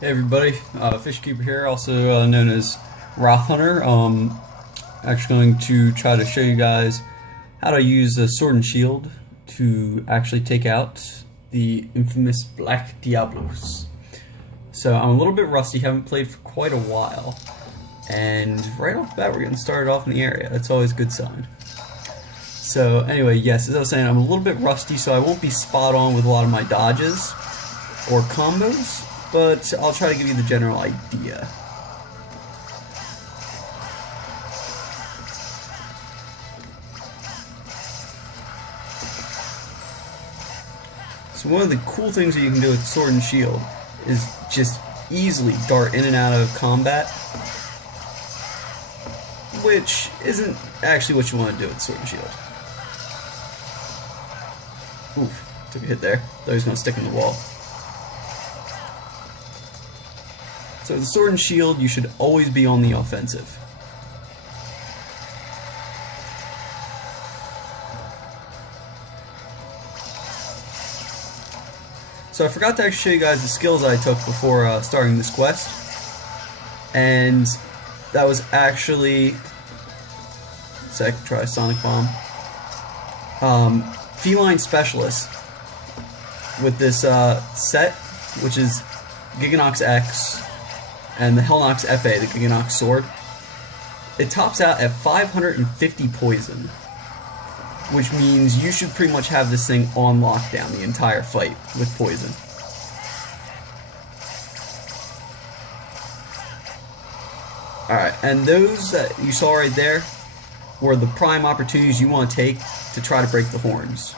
Hey everybody, Fishkeeper here, also known as Roth Hunter. Actually going to try to show you guys how to use a sword and shield to actually take out the infamous Black Diablos. So I'm a little bit rusty, haven't played for quite a while, and right off the bat we're getting started off in the area. That's always a good sign. So anyway, yes, as I was saying, I'm a little bit rusty, so I won't be spot on with a lot of my dodges or combos, but I'll try to give you the general idea. So one of the cool things that you can do with sword and shield is just easily dart in and out of combat, which isn't actually what you want to do with sword and shield. Oof, took a hit there. Thought he was going to stick in the wall. So with the sword and shield, you should always be on the offensive. So I forgot to actually show you guys the skills I took before starting this quest. And that was actually... try Sonic Bomb. Feline Specialist. With this set, which is Giganox X, and the Hellnox Epee, the Giganox Sword, it tops out at 550 poison, which means you should pretty much have this thing on lockdown the entire fight with poison. Alright, and those that you saw right there were the prime opportunities you want to take to try to break the horns.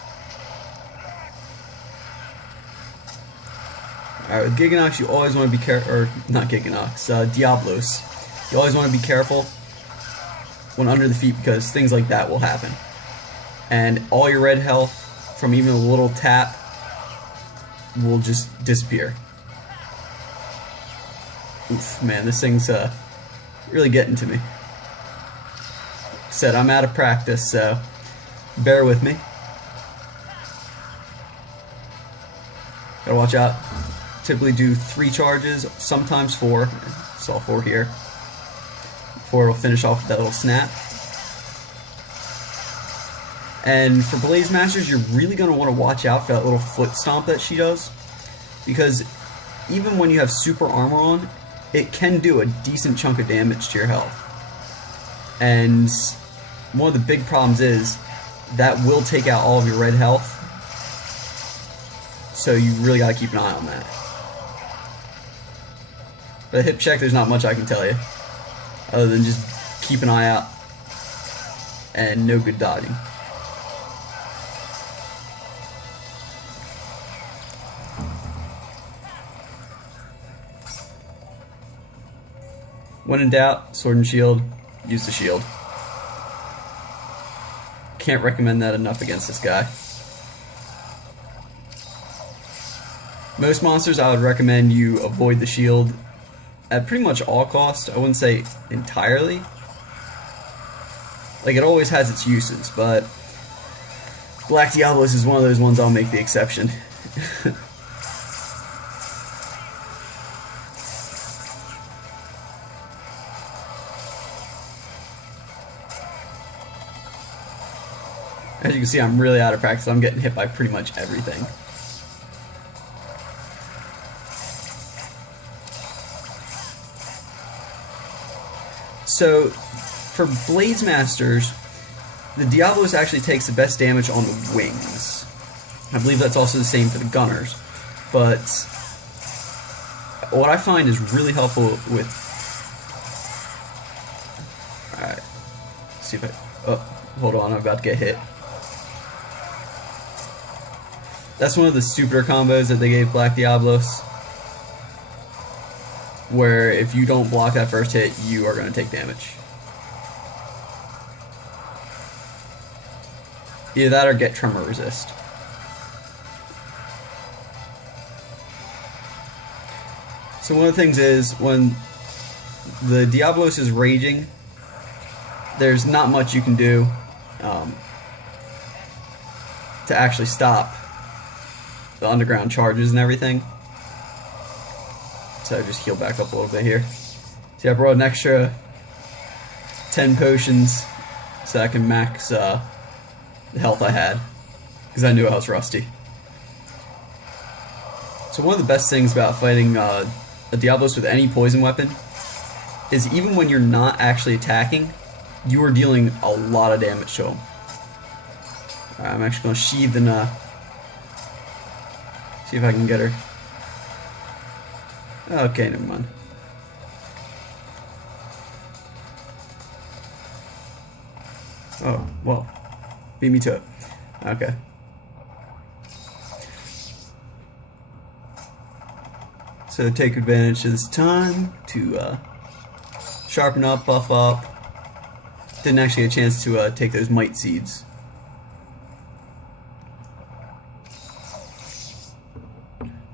Alright, with Giganox, you always want to be careful, or not Giganox, Diablos. You always want to be careful when under the feet because things like that will happen. And all your red health from even a little tap will just disappear. Oof, man, this thing's really getting to me. Like I said, I'm out of practice, so bear with me. Gotta watch out. Typically do 3 charges, sometimes 4. Saw 4 here. 4 will finish off with that little snap. And for Blaze Masters, you're really going to want to watch out for that little foot stomp that she does, because even when you have super armor on, it can do a decent chunk of damage to your health. And one of the big problems is that will take out all of your red health, so you really got to keep an eye on that. For the hip check, there's not much I can tell you, other than just keep an eye out and no good dodging. When in doubt, sword and shield, use the shield. Can't recommend that enough against this guy. Most monsters, I would recommend you avoid the shield at pretty much all costs. I wouldn't say entirely. Like, it always has its uses, but Black Diablos is one of those ones I'll make the exception. As you can see, I'm really out of practice. I'm getting hit by pretty much everything. So, for Blaze Masters, the Diablos actually takes the best damage on the wings. I believe that's also the same for the Gunners. But what I find is really helpful with... Alright. See if I... Oh, hold on, I'm about to get hit. That's one of the stupider combos that they gave Black Diablos, where if you don't block that first hit, you are going to take damage. Either that or get tremor resist. So one of the things is, when the Diablos is raging, there's not much you can do to actually stop the underground charges and everything. So I just heal back up a little bit here. See, I brought an extra 10 potions so I can max the health I had, because I knew I was rusty. So one of the best things about fighting a Diablos with any poison weapon is even when you're not actually attacking, you are dealing a lot of damage to them. Alright, I'm actually going to sheathe and see if I can get her. Okay, never mind. Oh, well. Beat me to it. Okay. So take advantage of this time to sharpen up, buff up. Didn't actually get a chance to take those might seeds.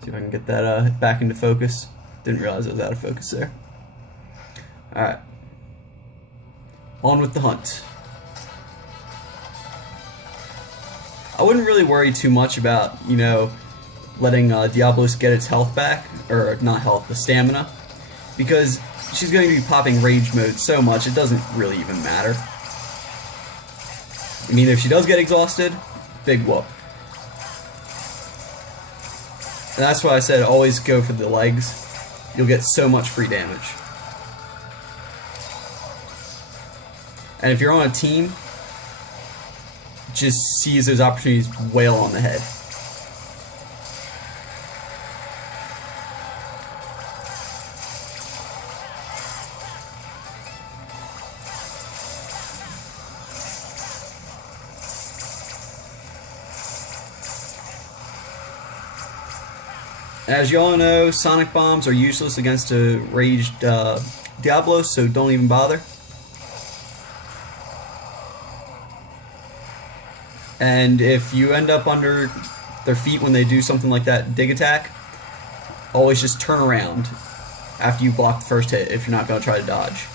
See if I can get that back into focus. Didn't realize I was out of focus there. Alright. On with the hunt. I wouldn't really worry too much about, you know, letting Diablos get its health back, or not health, the stamina, because she's going to be popping rage mode so much it doesn't really even matter. I mean, if she does get exhausted, big whoop. And that's why I said always go for the legs. You'll get so much free damage. And if you're on a team, just seize those opportunities, wail on the head. As you all know, sonic bombs are useless against a raged Diablos, so don't even bother. And if you end up under their feet when they do something like that dig attack, always just turn around after you block the first hit if you're not going to try to dodge.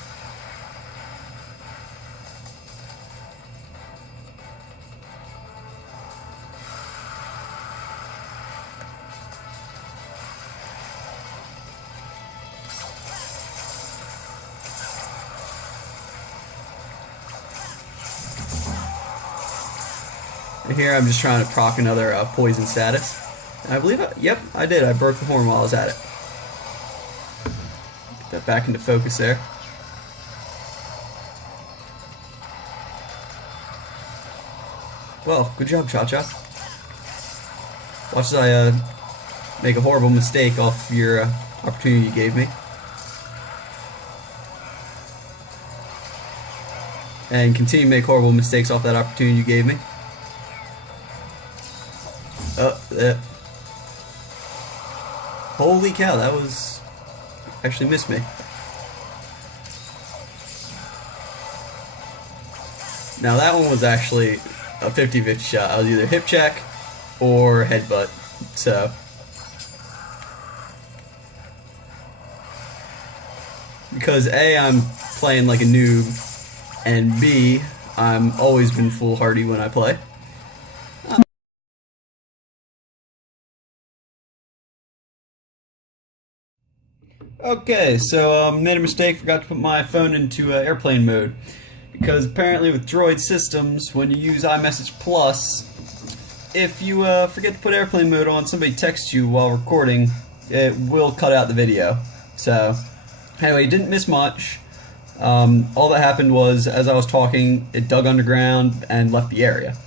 Here I'm just trying to proc another poison status. And I believe, yep, I did. I broke the horn while I was at it. Get that back into focus there. Well, good job, Cha-Cha. Watch as I make a horrible mistake off your opportunity you gave me. And continue to make horrible mistakes off that opportunity you gave me. Oh, yeah. Holy cow, that was... actually missed me. Now that one was actually a 50-50 shot. I was either hip check or headbutt, so... Because A, I'm playing like a noob, and B, I'm always been foolhardy when I play. Okay, so made a mistake, forgot to put my phone into airplane mode. Because apparently with Droid systems, when you use iMessage Plus, if you forget to put airplane mode on, somebody texts you while recording, it will cut out the video. So, anyway, it didn't miss much. All that happened was, as I was talking, it dug underground and left the area.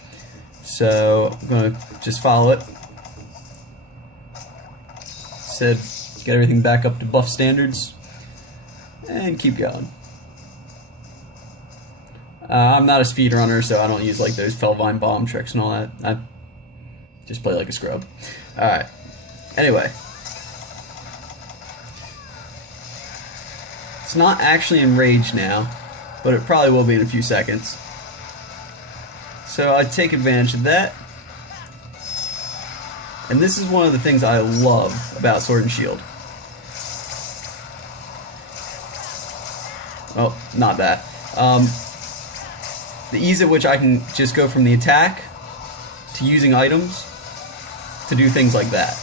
So, I'm going to just follow it. Said, get everything back up to buff standards, and keep going. I'm not a speedrunner, so I don't use like those Felvine bomb tricks and all that. I just play like a scrub. Alright. Anyway. It's not actually enraged now, but it probably will be in a few seconds. So I take advantage of that. And this is one of the things I love about Sword and Shield. Oh, not that. The ease at which I can just go from the attack to using items to do things like that.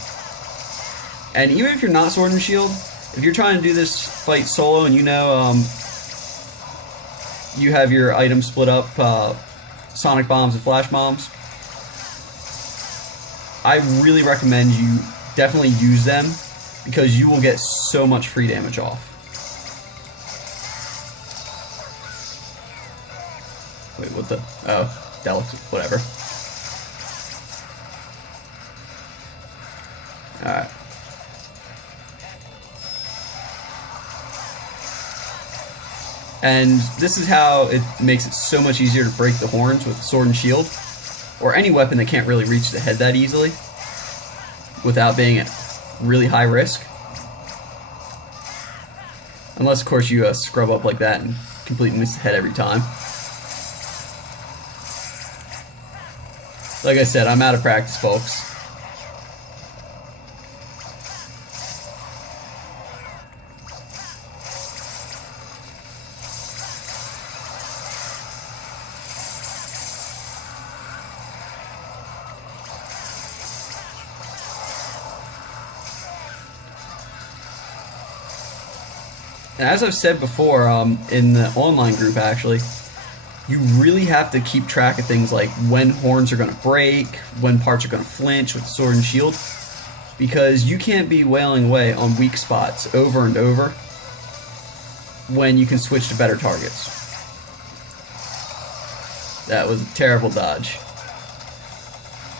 And even if you're not Sword and Shield, if you're trying to do this fight solo and you know you have your items split up, sonic bombs and flash bombs, I really recommend you definitely use them because you will get so much free damage off. Wait, what the? Oh, that looks whatever. Alright. And this is how it makes it so much easier to break the horns with sword and shield, or any weapon that can't really reach the head that easily without being at really high risk. Unless, of course, you scrub up like that and completely miss the head every time. Like I said, I'm out of practice, folks. And as I've said before, in the online group actually, you really have to keep track of things like when horns are going to break, when parts are going to flinch with the sword and shield, because you can't be wailing away on weak spots over and over when you can switch to better targets. That was a terrible dodge.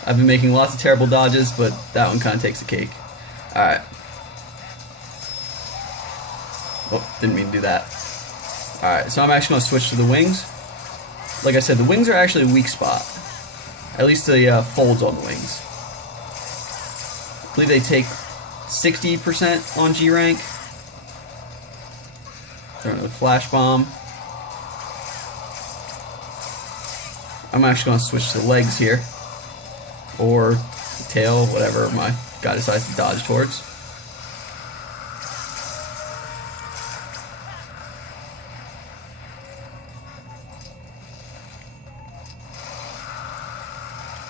I've been making lots of terrible dodges, but that one kind of takes the cake. Alright. Oh, didn't mean to do that. Alright, so I'm actually going to switch to the wings. Like I said, the wings are actually a weak spot. At least the folds on the wings. I believe they take 60% on G rank. Throw another flash bomb. I'm actually going to switch to the legs here. Or the tail, whatever my guy decides to dodge towards.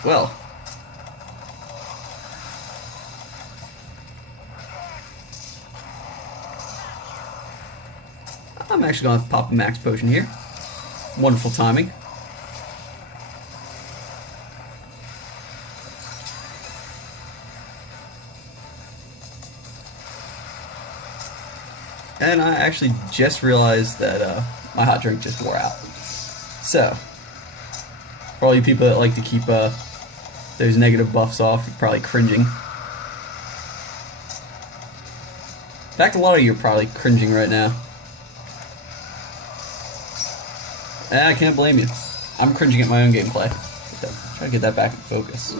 Well, I'm actually going to pop a max potion here. Wonderful timing. And I actually just realized that my hot drink just wore out. So, for all you people that like to keep those negative buffs off, you're probably cringing. In fact, a lot of you are probably cringing right now. And I can't blame you. I'm cringing at my own gameplay. Try to get that back in focus.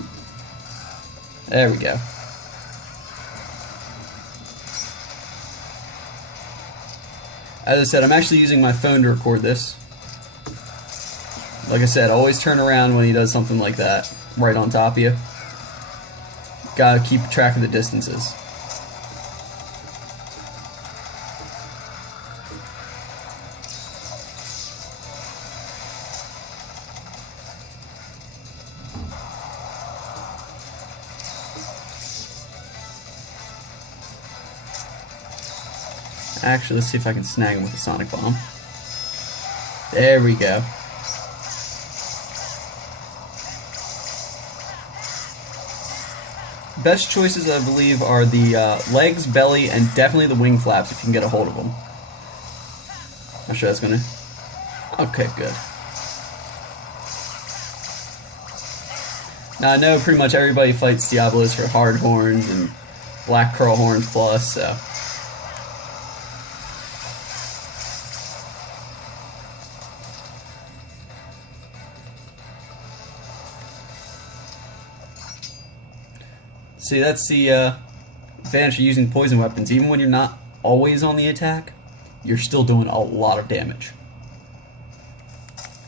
There we go. As I said, I'm actually using my phone to record this. Like I said, always turn around when he does something like that, right on top of you. Gotta keep track of the distances. Actually, let's see if I can snag him with a sonic bomb. There we go. Best choices, I believe, are the legs, belly, and definitely the wing flaps if you can get a hold of them. I'm sure that's gonna... Okay, good. Now, I know pretty much everybody fights Diablos for hard horns and black curl horns plus, so... See, that's the advantage of using poison weapons. Even when you're not always on the attack, you're still doing a lot of damage.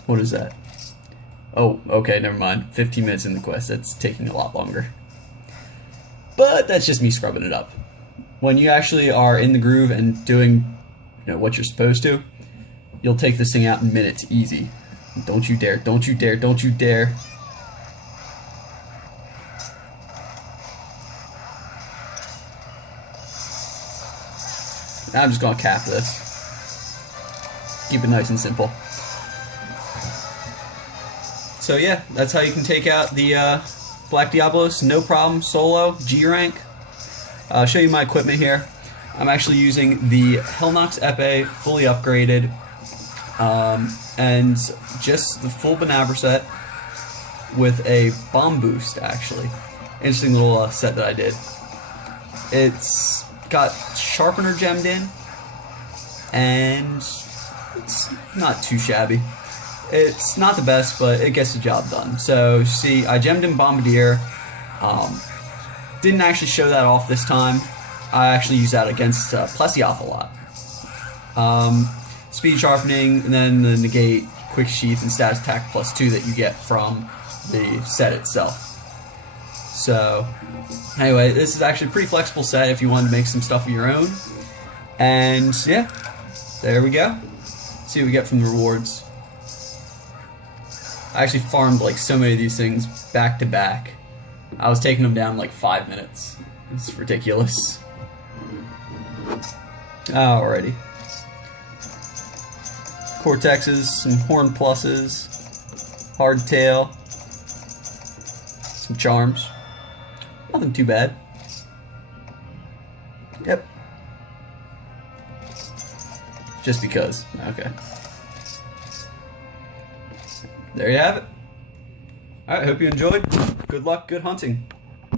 What is that? Oh, okay, never mind. 15 minutes in the quest. That's taking a lot longer. But that's just me scrubbing it up. When you actually are in the groove and doing, what you're supposed to, you'll take this thing out in minutes, easy. Don't you dare, don't you dare, don't you dare. Now I'm just gonna cap this. Keep it nice and simple. So yeah, that's how you can take out the Black Diablos, no problem, solo, G rank. I'll show you my equipment here. I'm actually using the Hellnox Epee, fully upgraded, and just the full Banabra set with a bomb boost, actually. Interesting little set that I did. It's got Sharpener gemmed in, and it's not too shabby. It's not the best, but it gets the job done. So, see, I gemmed in Bombardier. Didn't actually show that off this time. I actually use that against Plesioth a lot. Speed sharpening, and then the negate, quick sheath, and status attack +2 that you get from the set itself. So, anyway, this is actually a pretty flexible set if you wanted to make some stuff of your own. And yeah, there we go. See what we get from the rewards. I actually farmed like so many of these things back to back. I was taking them down in like 5 minutes. It's ridiculous. Alrighty. Cortexes, some Horn Pluses, Hardtail, some Charms. Nothing too bad. Yep. Just because. Okay. There you have it. Alright, hope you enjoyed. Good luck, good hunting.